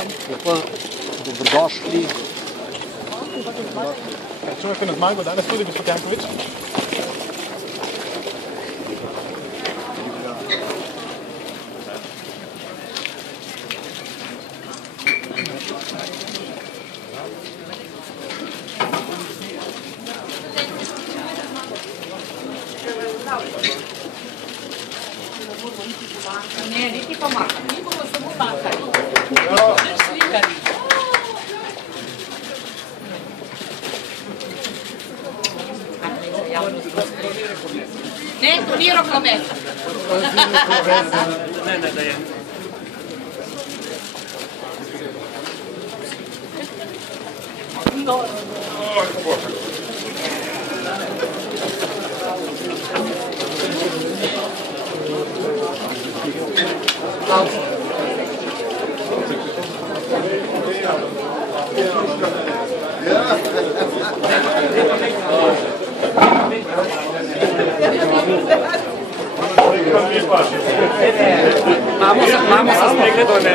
Lepo, dobrodošli. Čujete na zmago danes tudi, gospod Janković? Ne, niti pomagati, mi bomo samo makali. Ne slikali. Ne, to ni rokomet. Ne, da je. Mamo sa spregledom, ne.